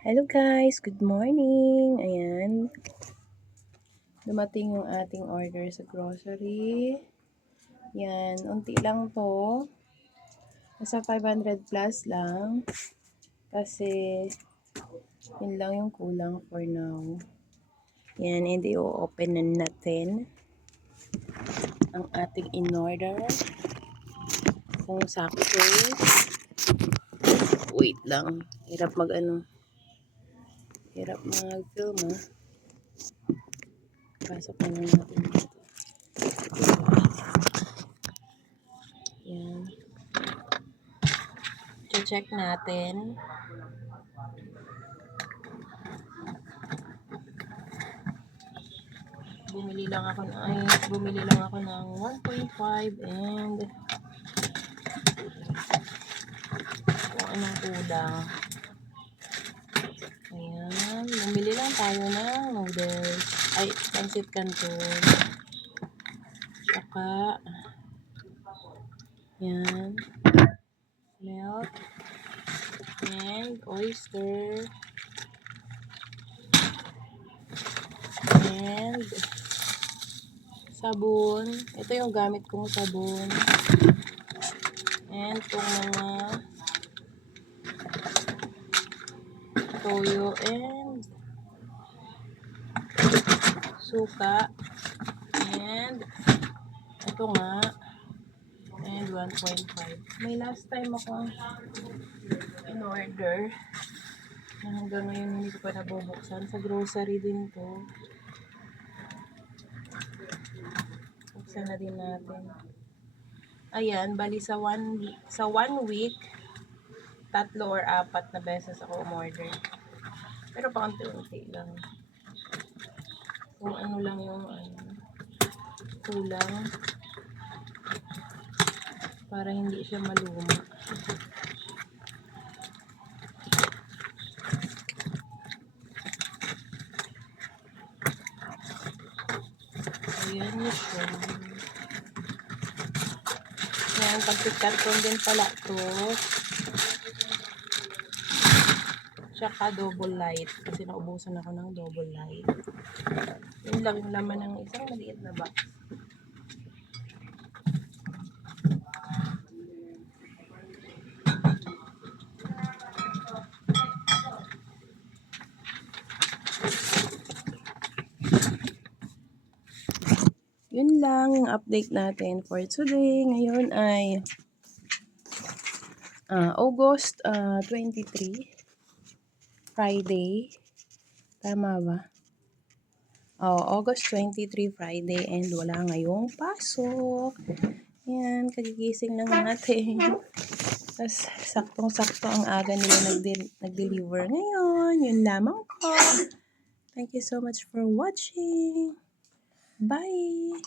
Hello guys, good morning. Ayan. Dumating yung ating order sa grocery. Yan, unti lang to. Nasa 500 plus lang. Kasi, yun lang yung kulang for now. Yan, hindi o-open na natin ang ating in-order. Kung sakto. Wait lang. Hirap mag ano. Hirap mag-film ah. Pasok na lang natin dito. Yan. check natin. Bumili lang ako ng ay, bumili lang ako ng 1.5 and kung anong kulang. Ayan, bumili lang tayo ng noodles. Ay, pancit canton. Saka, yan, milk, and oyster, and sabon. Ito yung gamit kong sabon. And itong mga toyo and suka. And ito nga. And 1.5 may last time ako in order na hanggang ngayon hindi ko pa nabubuksan. Sa grocery din to. Buksan na din natin. Ayan bali sa one sa one week tatlo or apat na beses ako umorder. Pero paunti-unti lang kung ano lang yung ano, kulang para hindi siya maluma. Ayan na siya. Ayan, pagsikarton din pala to. Tsaka double light. Kasi naubusan ako ng double light. Yun lang yung laman ng isang maliit na box. Yun lang yung update natin for today. Ngayon ay ah, August ah, 23, Friday. Tama ba? Oh, August 23, Friday, and wala ngayong pasok. Yan, kagigising lang natin. Tapos, saktong-sakto ang aga nila nagde- nag-deliver ngayon. Yun lamang po. Thank you so much for watching. Bye!